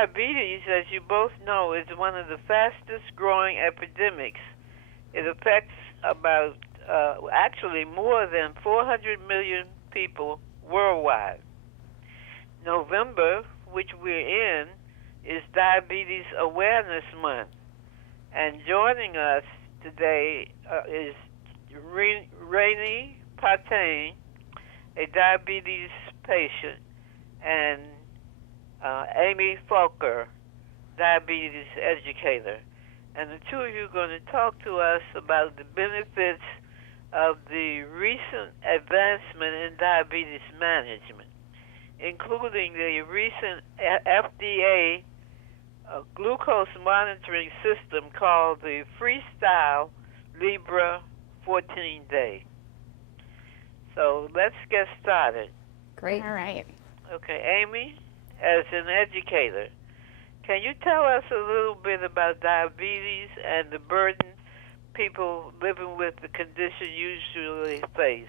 Diabetes, as you both know, is one of the fastest growing epidemics. It affects about, actually more than 400 million people worldwide. November, which we're in, is Diabetes Awareness Month. And joining us today is Reny Partain, a diabetes patient, and Amy Falker, diabetes educator. And the two of you are going to talk to us about the benefits of the recent advancement in diabetes management, including the recent FDA glucose monitoring system called the FreeStyle Libre 14-day. So let's get started. Great. All right. Okay, Amy, as an educator, can you tell us a little bit about diabetes and the burden people living with the condition usually face?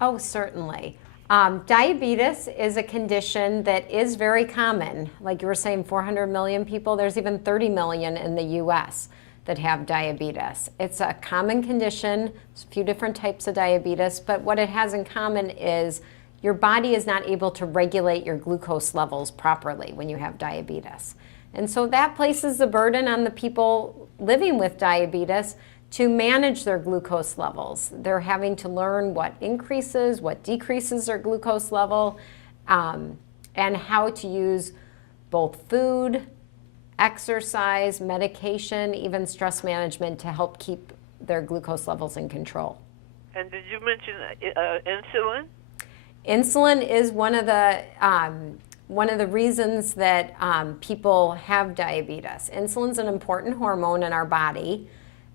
Oh, certainly. Diabetes is a condition that is very common. Like you were saying, 400 million people, there's even 30 million in the US that have diabetes. It's a common condition. There's a few different types of diabetes, but what it has in common is your body is not able to regulate your glucose levels properly when you have diabetes. And so that places the burden on the people living with diabetes to manage their glucose levels. They're having to learn what increases, what decreases their glucose level, and how to use both food, exercise, medication, even stress management to help keep their glucose levels in control. And did you mention insulin? Insulin is one of the reasons that people have diabetes. Insulin's an important hormone in our body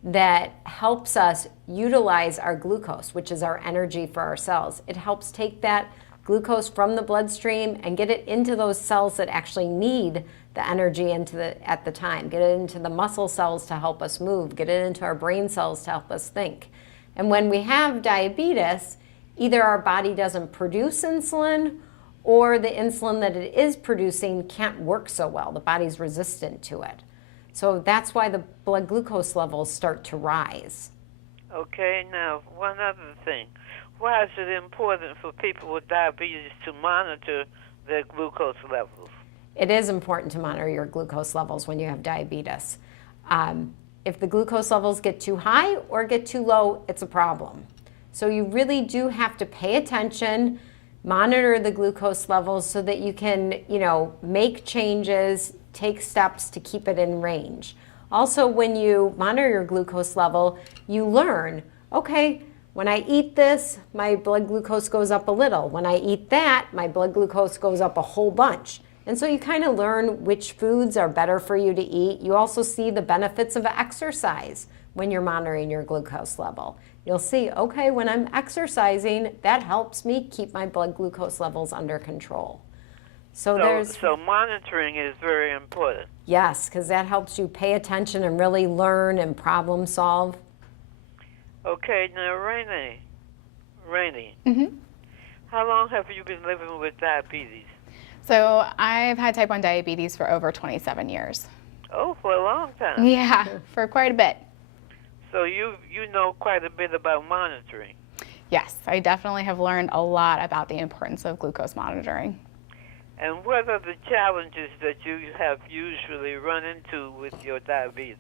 that helps us utilize our glucose, which is our energy for our cells. It helps take that glucose from the bloodstream and get it into those cells that actually need the energy at the time. Get it into the muscle cells to help us move, get it into our brain cells to help us think. And when we have diabetes, either our body doesn't produce insulin or the insulin that it is producing can't work so well. The body's resistant to it. So that's why the blood glucose levels start to rise. Okay, now one other thing. Why is it important for people with diabetes to monitor their glucose levels? It is important to monitor your glucose levels when you have diabetes. If the glucose levels get too high or get too low, it's a problem. So you really do have to pay attention, monitor the glucose levels so that you can, make changes, take steps to keep it in range. Also, when you monitor your glucose level, you learn, okay, when I eat this, my blood glucose goes up a little. When I eat that, my blood glucose goes up a whole bunch. And so you kind of learn which foods are better for you to eat. You also see the benefits of exercise when you're monitoring your glucose level. You'll see, okay, when I'm exercising, that helps me keep my blood glucose levels under control. So monitoring is very important. Yes, because that helps you pay attention and really learn and problem solve. Okay, now Reny, Mm-hmm. how long have you been living with diabetes? So I've had type 1 diabetes for over 27 years. Oh, for a long time. Yeah, for quite a bit. So you know quite a bit about monitoring. Yes, I definitely have learned a lot about the importance of glucose monitoring. And what are the challenges that you have usually run into with your diabetes?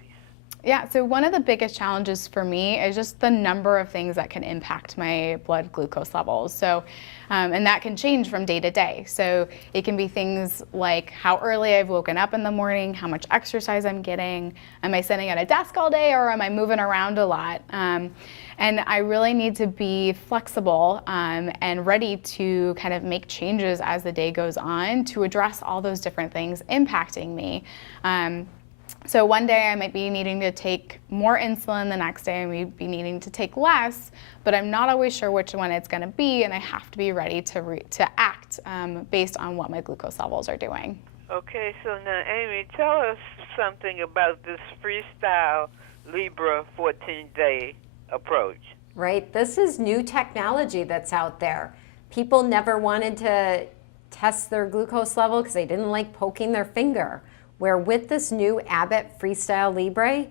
Yeah, so one of the biggest challenges for me is just the number of things that can impact my blood glucose levels. So, and that can change from day to day. So it can be things like how early I've woken up in the morning, how much exercise I'm getting, am I sitting at a desk all day or am I moving around a lot? And I really need to be flexible and ready to kind of make changes as the day goes on to address all those different things impacting me. So one day I might be needing to take more insulin, the next day I might be needing to take less, but I'm not always sure which one it's going to be, and I have to be ready to act based on what my glucose levels are doing. Okay, so now Amy, tell us something about this FreeStyle Libre 14-day approach. Right, this is new technology that's out there. People never wanted to test their glucose level because they didn't like poking their finger. Where with this new Abbott FreeStyle Libre,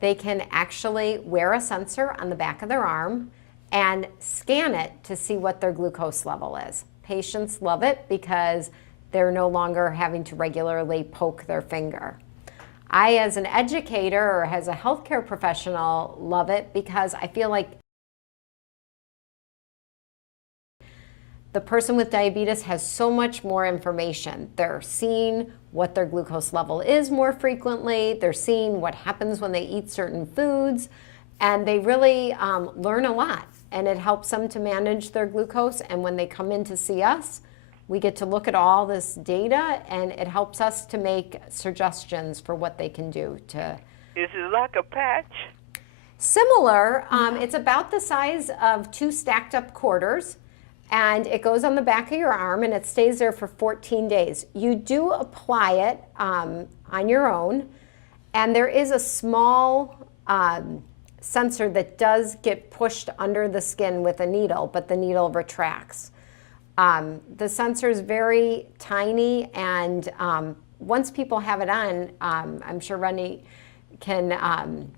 they can actually wear a sensor on the back of their arm and scan it to see what their glucose level is. Patients love it because they're no longer having to regularly poke their finger. I, as an educator or as a healthcare professional, love it because I feel like the person with diabetes has so much more information. They're seeing what their glucose level is more frequently. They're seeing what happens when they eat certain foods. And they really learn a lot. And it helps them to manage their glucose. And when they come in to see us, we get to look at all this data, and it helps us to make suggestions for what they can do to. Is it like a patch? Similar. It's about the size of 2 stacked up quarters. And it goes on the back of your arm, and it stays there for 14 days. You do apply it on your own, and there is a small sensor that does get pushed under the skin with a needle, but the needle retracts. The sensor is very tiny, and once people have it on, I'm sure Reny can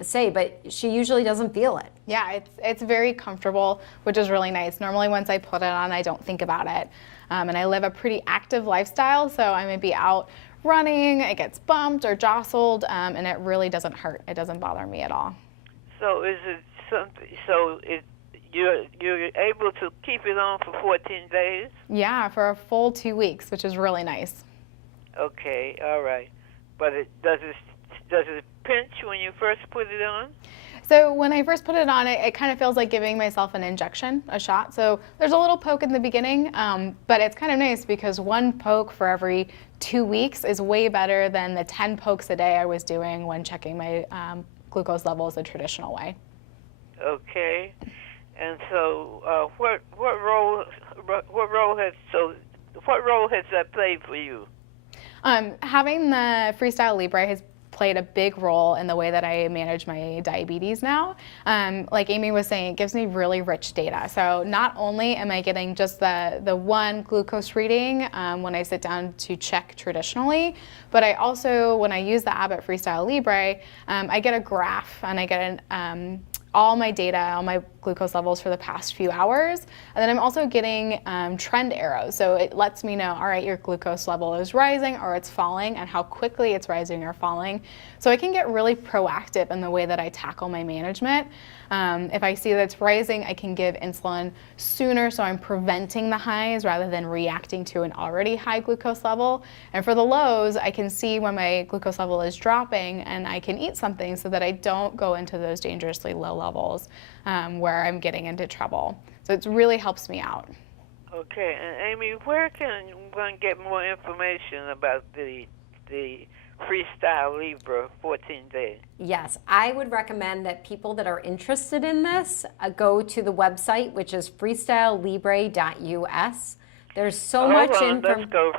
say, but she usually doesn't feel it. Yeah, it's very comfortable, which is really nice. Normally once I put it on, I don't think about it. And I live a pretty active lifestyle, so I may be out running, it gets bumped or jostled, and it really doesn't hurt. It doesn't bother me at all. So is it something, you're able to keep it on for 14 days? Yeah, for a full 2 weeks, which is really nice. Okay, all right. But does it pinch when you first put it on? So when I first put it on, it kind of feels like giving myself an injection, a shot. So there's a little poke in the beginning, but it's kind of nice because 1 poke for every 2 weeks is way better than the 10 pokes a day I was doing when checking my glucose levels the traditional way. Okay. And so what role has that played for you? Having the FreeStyle Libre has played a big role in the way that I manage my diabetes now. Like Amy was saying, it gives me really rich data. So not only am I getting just the 1 glucose reading when I sit down to check traditionally, but I also, when I use the Abbott FreeStyle Libre, I get a graph and I get all my data, all my glucose levels for the past few hours. And then I'm also getting trend arrows. So it lets me know, all right, your glucose level is rising or it's falling, and how quickly it's rising or falling. So I can get really proactive in the way that I tackle my management. If I see that it's rising, I can give insulin sooner, so I'm preventing the highs rather than reacting to an already high glucose level. And for the lows, I can see when my glucose level is dropping, and I can eat something so that I don't go into those dangerously low levels where I'm getting into trouble. So it really helps me out. Okay, and Amy, where can one get more information about the FreeStyle Libre 14 days? Yes, I would recommend that people that are interested in this go to the website, which is freestylelibre.us. There's so much information. Let's go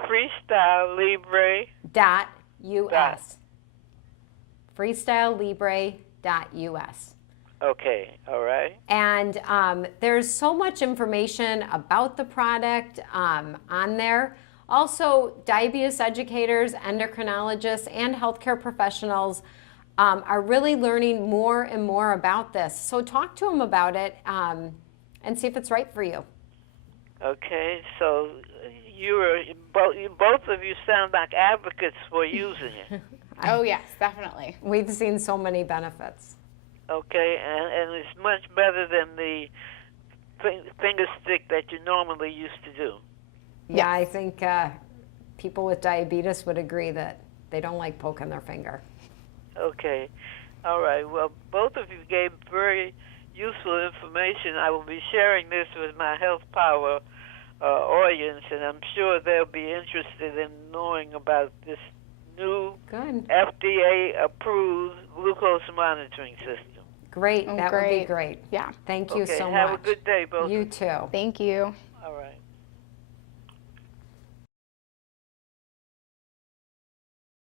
freestylelibre.us. freestylelibre.us. Okay, all right. And there's so much information about the product on there. Also, diabetes educators, endocrinologists, and healthcare professionals are really learning more and more about this. So talk to them about it and see if it's right for you. Okay, so both of you sound like advocates for using it. Oh yes, definitely. We've seen so many benefits. Okay, and it's much better than the finger stick that you normally used to do. Yeah, I think people with diabetes would agree that they don't like poking their finger. Okay. All right. Well, both of you gave very useful information. I will be sharing this with my Health Power audience, and I'm sure they'll be interested in knowing about this new FDA-approved glucose monitoring system. Great. That would be great. Yeah. Thank you so much. Have a good day, both. You too. Thank you.